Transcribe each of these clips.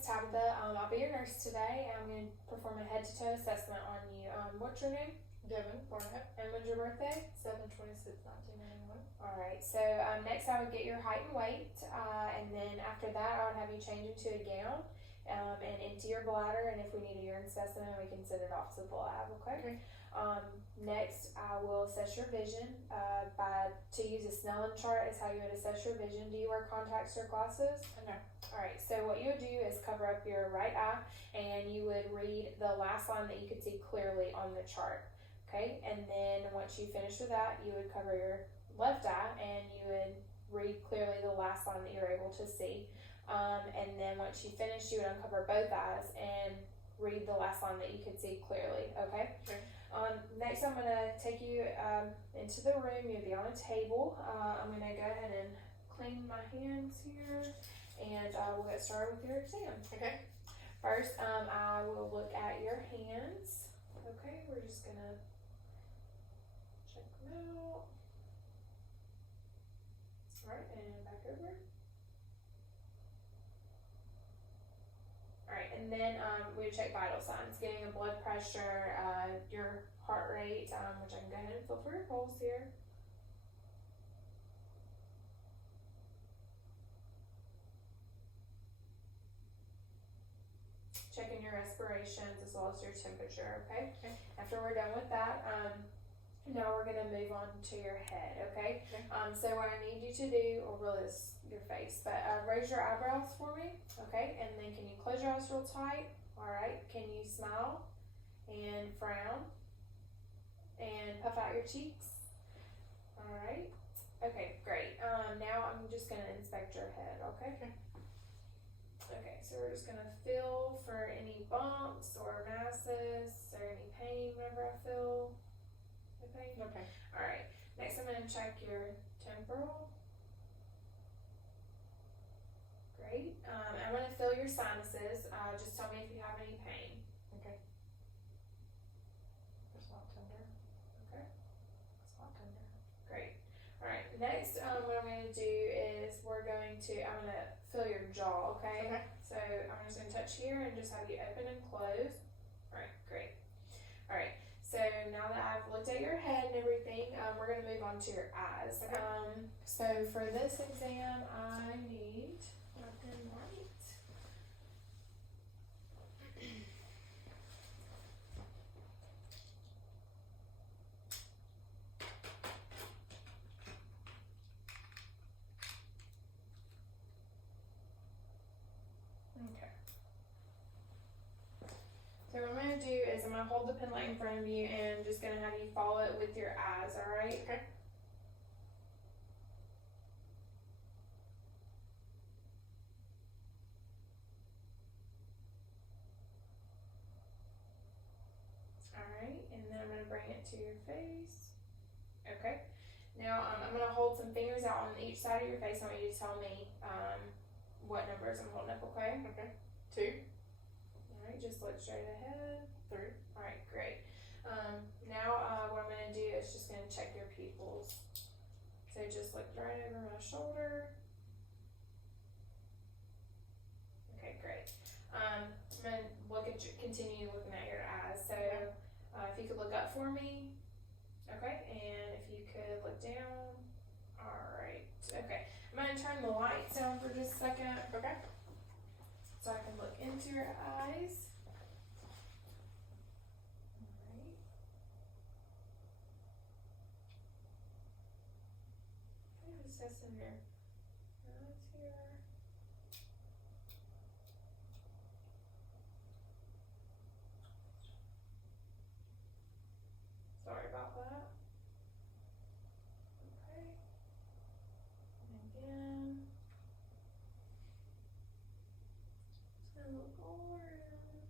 is Tabitha. I'll be your nurse today. I'm going to perform a head-to-toe assessment on you. What's your name? Devin Barnett. And when's your birthday? 7/26/1991. Alright, so next I would get your height and weight, and then after that I would have you change into a gown and empty your bladder, and if we need a urine specimen we can send it off to the lab, okay? Next I will assess your vision to use a Snellen chart is how you would assess your vision. Do you wear contacts or glasses? No. Alright, so what you would do is cover up your right eye and you would read the last line that you could see clearly on the chart. Okay, and then once you finish with that, you would cover your left eye and you would read clearly the last line that you're able to see. And then once you finish, you would uncover both eyes and read the last line that you could see clearly, okay? Okay. Next, I'm gonna take you into the room. You'll be on a table. I'm gonna go ahead and clean my hands here and we'll get started with your exam. Okay. First, I will look at your hands. Okay, we're just gonna check them out. Alright, and back over. Alright, and then we would check vital signs, getting a blood pressure, your heart rate, which I can go ahead and feel for your pulse here. Checking your respirations as well as your temperature, okay? Okay. After we're done with that, now we're gonna move on to your head, okay? Okay. So what I need you to do, or really is your face, but raise your eyebrows for me, okay? And then can you close your eyes real tight? Alright, can you smile and frown and puff out your cheeks? Alright, okay, great. Now I'm just gonna inspect your head, okay? Okay. Okay, so we're just gonna feel for any bumps or masses or any pain whenever I feel the pain. Okay. Alright, next I'm gonna check your temporal. Great. I'm gonna feel your sinuses. Just tell me if you have any pain. Okay. It's not tender. Okay. It's not tender. Great. Alright, next what I'm gonna do is I'm gonna feel your jaw, okay? Okay. So I'm just gonna touch here and just have you open and close. Alright, great. Alright, so now that I've looked at your head and everything, we're gonna move on to your eyes. Okay. So for this exam, I need black and white. Okay. So what I'm gonna do is I'm gonna hold the pen light in front of you and just gonna have you follow it with your eyes, alright? Okay. Alright, and then I'm gonna bring it to your face. Okay. Now I'm gonna hold some fingers out on each side of your face. I want you to tell me what numbers I'm holding up, okay? Okay. 2. Alright, just look straight ahead. 3. Alright, great. Now what I'm gonna do is just gonna check your pupils. So just look right over my shoulder. Okay, great. I'm gonna continue looking at your eyes. So if you could look up for me. Okay, and if you could look down. Alright, okay. I'm gonna turn the lights down for just a second. Okay. So I can look into your eyes. Alright. Okay, assessing your eyes here. Sorry about that. Okay. And again. Just gonna look all around.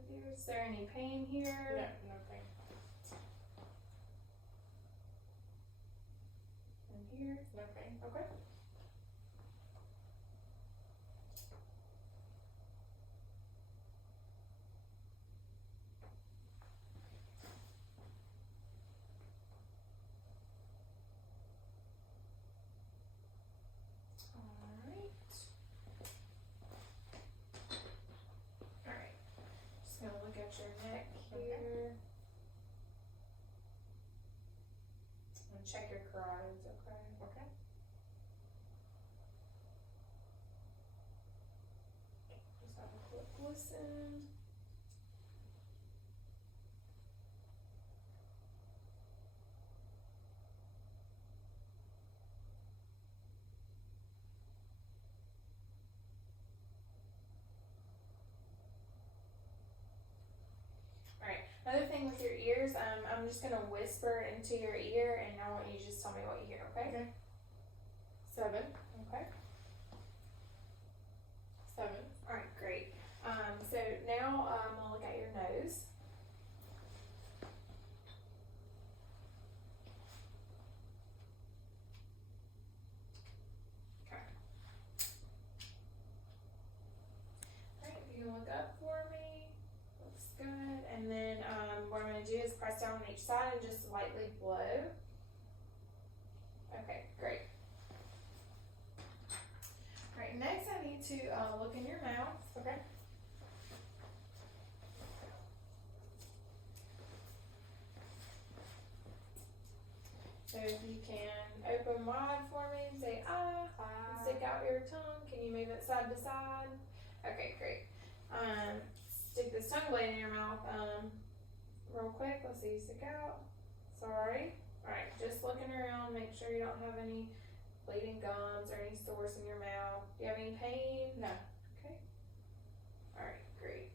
with you? Is there any pain here? No pain. And here? No pain. Okay. Alright. Just gonna look at your neck here. And check your carotids, okay? Okay. Just have a quick listen. Alright, another thing with your ears, I'm just gonna whisper into your ear and I want you to just tell me what you hear, okay? Okay. 7. Okay. 7. Alright, great. So now I'm gonna look at your nose. Okay. Alright, if you can look up for me. Looks good. And then what I'm gonna do is press down on each side and just lightly blow. Okay, great. Alright, next I need to look in your mouth. Okay. So if you can open wide for me and say ah, and stick out your tongue. Can you move it side to side? Okay, great. Stick this tongue blade in your mouth real quick. Let's see, stick out. Sorry. Alright, just looking around, make sure you don't have any bleeding gums or any sores in your mouth. Do you have any pain? No. Okay. Alright, great.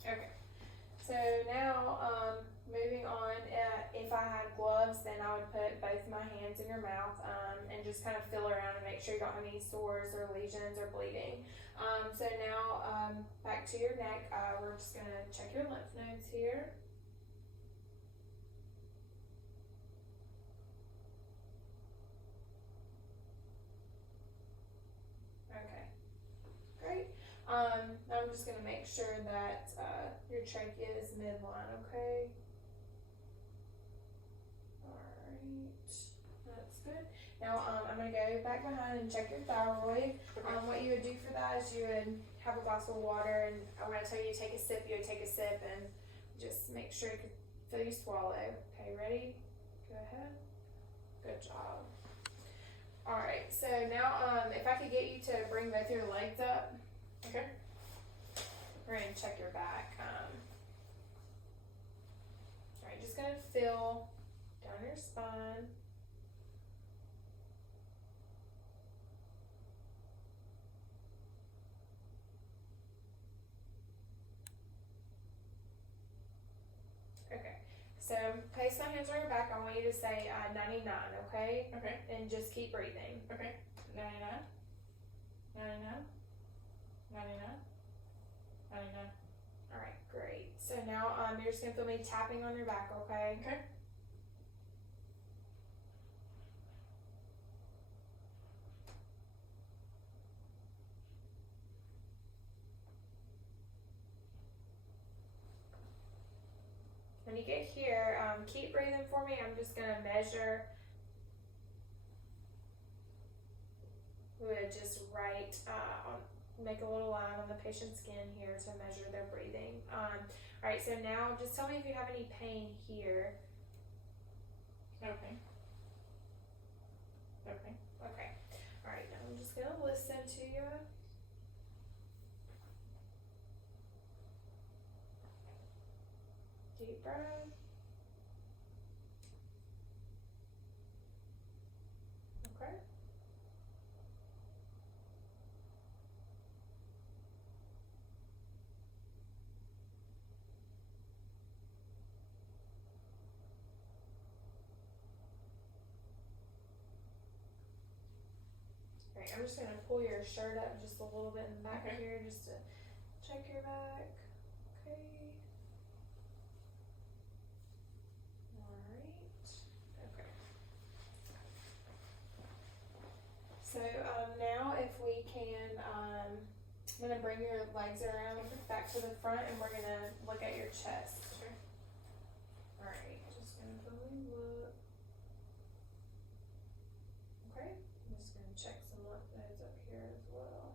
Okay. So now, moving on, if I had gloves, then I would put both my hands in your mouth and just kind of feel around and make sure you don't have any sores or lesions or bleeding. So now, back to your neck, we're just going to check your lymph nodes here. Okay, great. Now I'm just going to make sure that your trachea is midline, okay? Alright, that's good. Now I'm going to go back behind and check your thyroid. What you would do for that is you would have a glass of water, and when I tell you to take a sip, you would take a sip and just make sure you feel you swallow. Okay, ready? Go ahead. Good job. Alright, so now if I could get you to bring both your legs up. Okay. We're going to check your back. Alright, just going to feel down your spine. Okay, so place my hands on your back. I want you to say 99, okay? Okay. And just keep breathing. Okay. 99. 99. 99. 99. Alright, great. So now you're just going to feel me tapping on your back, okay? Okay. When you get here, keep breathing for me. I'm just going to measure. We would just make a little line on the patient's skin here to measure their breathing. Alright, so now just tell me if you have any pain here. Okay. Okay. Okay. Alright, now I'm just going to listen to you. Deep breath. Okay. Great. I'm just gonna pull your shirt up just a little bit in the back Okay. here, just to check your back. Okay. Alright. Okay. So now if we can, I'm gonna bring your legs around back to the front and we're gonna look at your chest. Sure. Alright, just gonna go and look. Okay, I'm just gonna check some lymph nodes up here as well.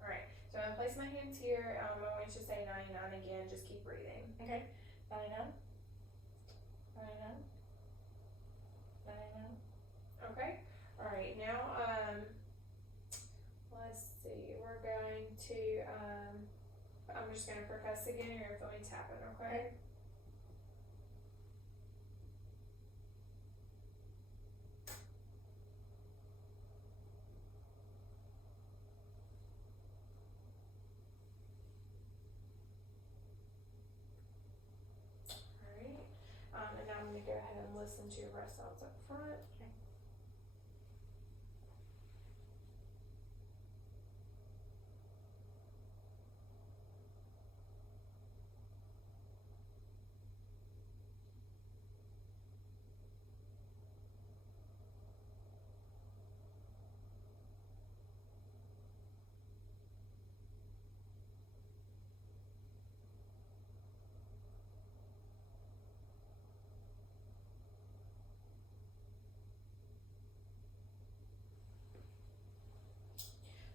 Alright, so I'm gonna place my hands here. I want you to say 99 again, just keep breathing. Okay. 99. 99. 99. Okay, alright, now, let's see, we're going to, I'm just gonna percuss again, you're gonna feel me tapping, okay? Alright, and now I'm gonna go ahead and listen to your breath sounds up front. Okay.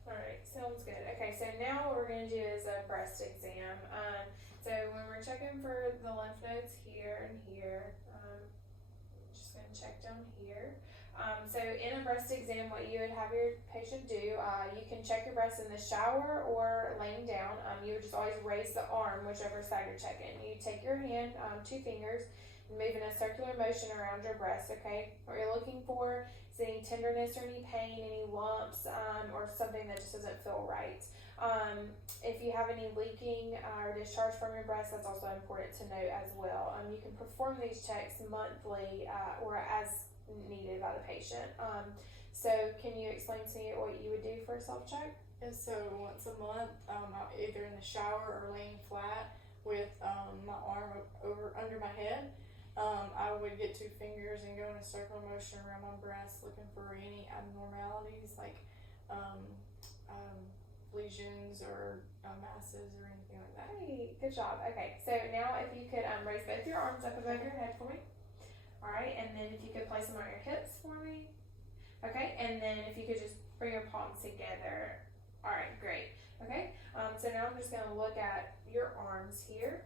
Alright, sounds good. Okay, so now what we're gonna do is a breast exam. So when we're checking for the lymph nodes here and here, I'm just gonna check down here. So in a breast exam, what you would have your patient do, you can check your breast in the shower or laying down. You would just always raise the arm, whichever side you're checking. You take your hand, 2 fingers, and move in a circular motion around your breast, okay? What you're looking for is any tenderness or any pain, any lumps, or something that just doesn't feel right. If you have any leaking or discharge from your breast, that's also important to note as well. You can perform these checks monthly or as needed by the patient. So can you explain to me what you would do for a self-check? And so once a month, either in the shower or laying flat with my arm over under my head, I would get 2 fingers and go in a circular motion around my breast, looking for any abnormalities like lesions or masses or anything like that. Great, good job. Okay, so now if you could raise both your arms up above your head for me. Alright, and then if you could place them on your hips for me. Okay, and then if you could just bring your palms together. Alright, great. Okay, so now I'm just going to look at your arms here.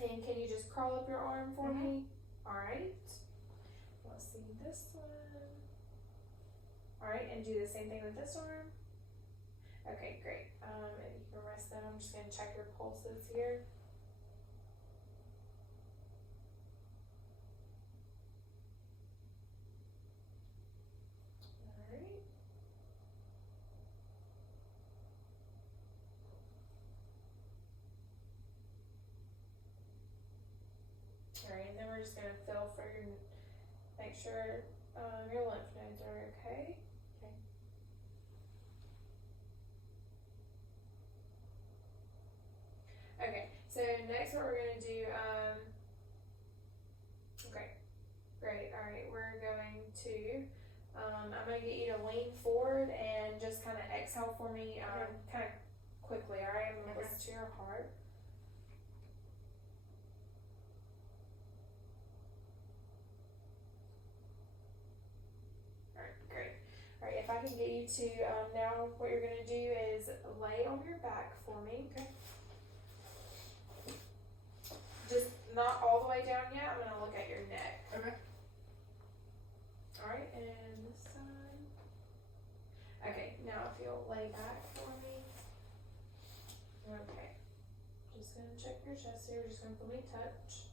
And can you just crawl up your arm for me? Alright. Let's see this one. Alright, and do the same thing with this arm. Okay, great. And you can rest them. I'm just going to check your pulses here. Alright. Alright, and then we're just going to feel for your, make sure your lymph nodes are okay. Okay, so next what we're going to do, okay, great, alright, we're going to, I'm going to get you to lean forward and just kind of exhale for me, kind of quickly, alright, I'm going to listen to your heart. Alright, great. Alright, if I can get you to, now what you're going to do is lay on your back for me, okay? Just not all the way down yet. I'm going to look at your neck. Okay. Alright, and this side. Okay, now if you'll lay back for me. Okay. Just going to check your chest here. Just going to put me touch.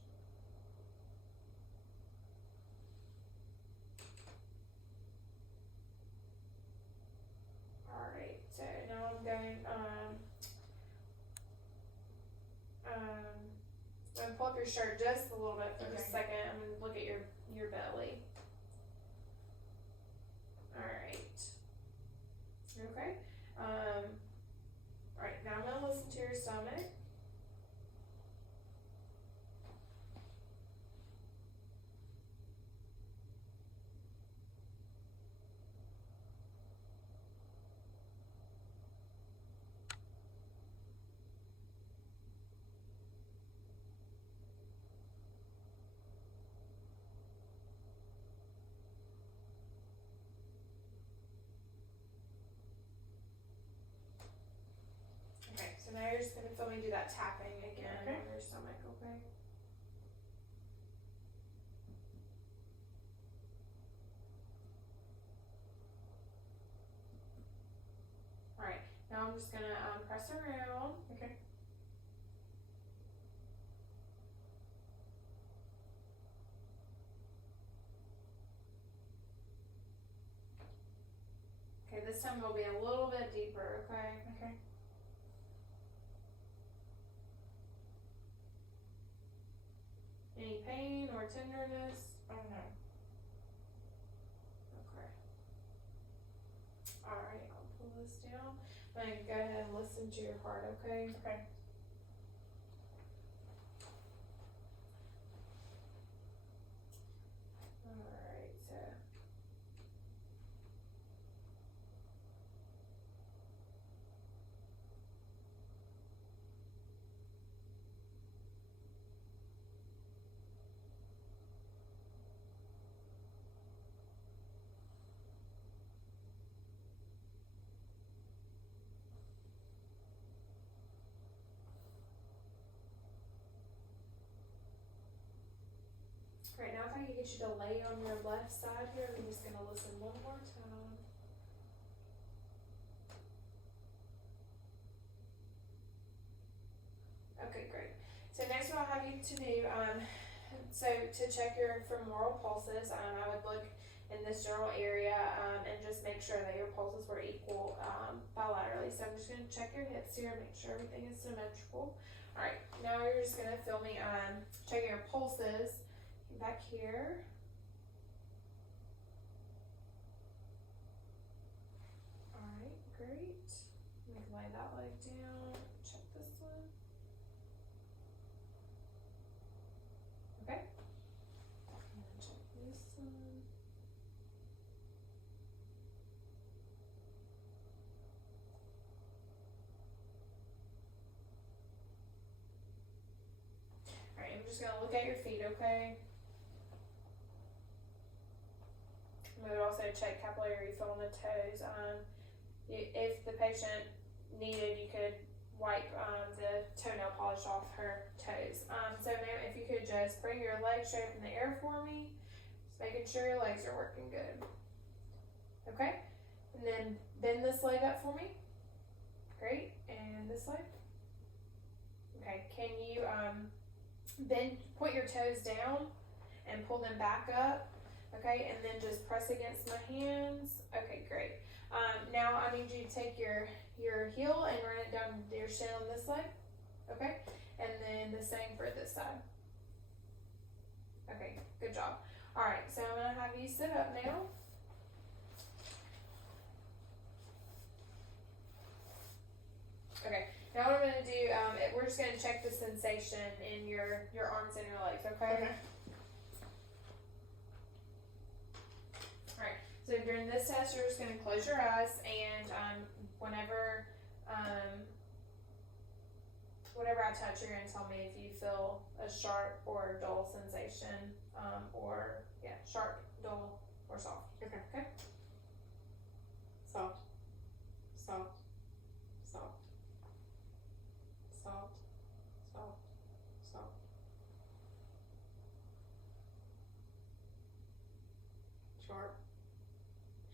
Alright, so now I'm going, I'm gonna pull up your shirt just a little bit for just a second. I'm gonna look at your belly. now you're just gonna feel me do that tapping again Okay. on your stomach, okay? Alright, now I'm just gonna press around. Okay. Okay, this time it'll be a little bit deeper, okay? Okay. Any pain or tenderness? Oh no. Okay. Alright, I'll pull this down. I'm gonna go ahead and listen to your heart, okay? Okay. Alright, so. Right now, if I could get you to lay on your left side here, I'm just gonna listen one more time. Okay, great. So next what I'll have you to do, so to check your femoral pulses, I would look in this general area and just make sure that your pulses were equal bilaterally. So I'm just gonna check your hips here, make sure everything is symmetrical. All right, now you're just gonna feel me checking your pulses back here. All right, great. We can lay that leg down. Check this one. Okay. And then check this one. All right, I'm just gonna look at your feet, okay? We would also check capillary refill on the toes. If the patient needed, you could wipe the toenail polish off her toes. So ma'am, if you could just bring your legs straight up in the air for me, just making sure your legs are working good. Okay, and then bend this leg up for me. Great, and this leg. Okay, can you point your toes down and pull them back up? Okay, and then just press against my hands. Okay, great. Now I need you to take your heel and run it down your shin on this leg. Okay, and then the same for this side. Okay, good job. All right, so I'm gonna have you sit up now. Okay, now what I'm gonna do, we're just gonna check the sensation in your arms and your legs. Okay. Okay. So during this test, you're just going to close your eyes, and whenever I touch, you're going to tell me if you feel a sharp or dull sensation, sharp, dull, or soft. Okay. Okay. Soft. Soft. Soft. Soft. Soft. Soft. Sharp.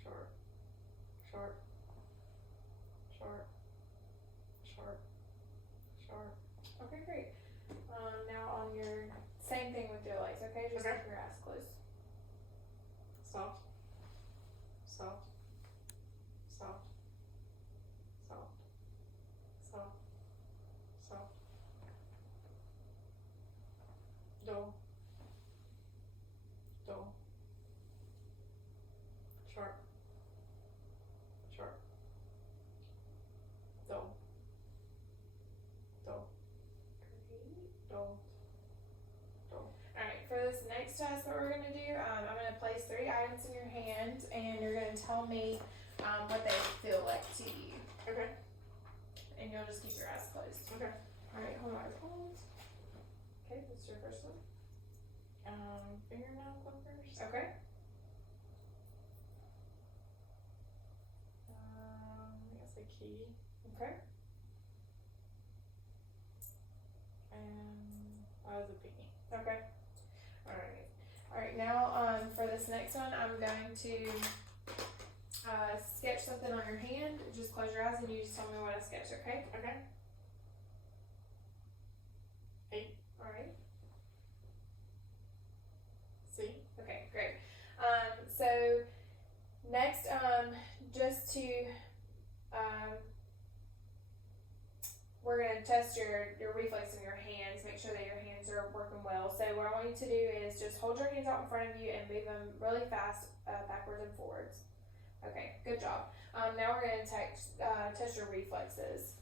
Sharp. Sharp. Sharp. Sharp. Sharp. Okay, great. Now on your same thing with your legs. Okay, just Okay. keep your eyes closed. Soft. Soft. Soft. Soft. Soft. Soft. Dull. Dull. Sharp. Sharp. Dull. Dull. Great. Dull. Dull. Alright, for this next test that we're going to do, I'm going to place 3 items in your hand, and you're going to tell me what they feel like to you. Okay. And you'll just keep your eyes closed. Okay. Alright, hold on, hold. Okay, what's your first one? Fingernail clippers. Okay. I guess a key. Okay. Okay. Alright, now for this next one, I'm going to sketch something on your hand. Just close your eyes and you just tell me what I sketched, okay? Okay. Alright. See? Okay, great. So next, just to we're going to test your reflex in your hands, make sure that your hands are working well. So what I want you to do is just hold your hands out in front of you and move them really fast backwards and forwards. Okay, good job. Now we're going to test your reflexes.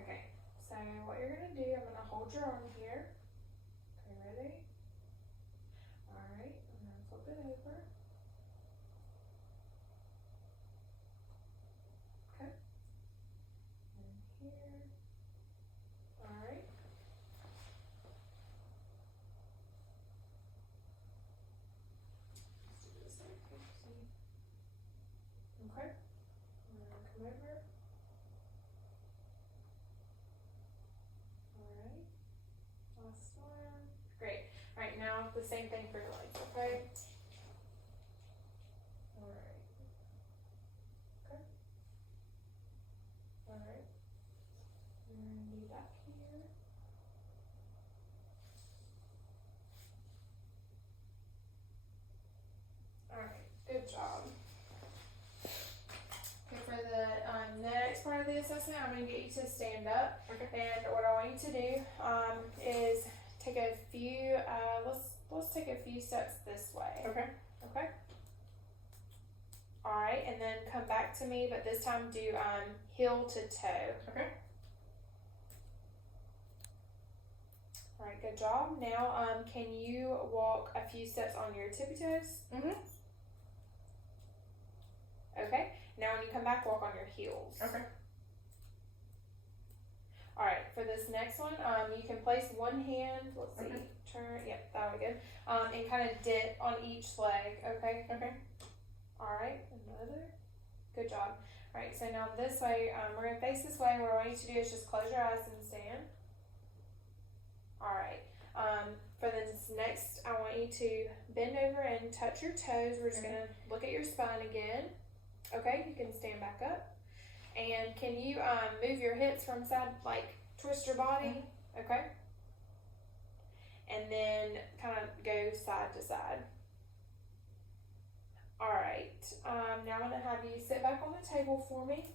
Okay, so what you're going to do, I'm going to hold your arm here. Okay, ready? Alright, I'm going to flip it over. Here. Alright. Let's do this right here. See? Okay. I'm gonna come over. Alright. Last one. Great. Alright, now the same thing for your legs, okay? Alright. Okay. Alright. And do that here. Alright, good job. Okay, for the next part of the assessment, I'm going to get you to stand up. Okay. And what I want you to do is take a few, let's take a few steps this way. Okay. Okay? Alright, and then come back to me, but this time do heel to toe. Okay. Alright, good job. Now, can you walk a few steps on your tippy toes? Mhm. Okay. Now, when you come back, walk on your heels. Okay. Alright, for this next one, you can place one hand, let's see, Okay. turn, yep, that would be good, and kind of dip on each leg, okay? Okay. Alright, another. Good job. Alright, so now this way, we're going to face this way, and what I want you to do is just close your eyes and stand. Alright, for this next, I want you to bend over and touch your toes. We're just going to look at your spine again. Okay, you can stand back up. And can you move your hips from side, like twist your body? Okay. And then kind of go side to side. Alright, now I'm going to have you sit back on the table for me.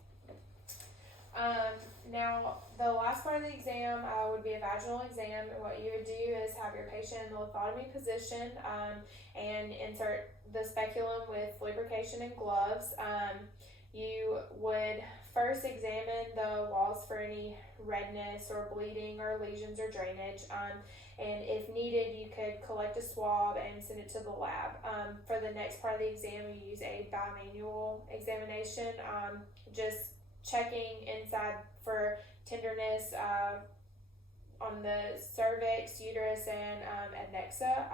Now, the last part of the exam would be a vaginal exam. And what you would do is have your patient in the lithotomy position and insert the speculum with lubrication and gloves. You would first examine the walls for any redness or bleeding or lesions or drainage. And if needed, you could collect a swab and send it to the lab. For the next part of the exam, you use a bimanual examination, just checking inside for tenderness on the cervix, uterus, and adnexa.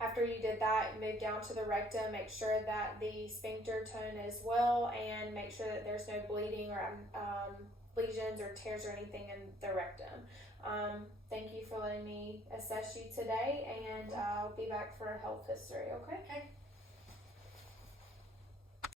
After you did that, move down to the rectum, make sure that the sphincter tone is well, and make sure that there's no bleeding or lesions or tears or anything in the rectum. Thank you for letting me assess you today, and I'll be back for health history, okay? Okay.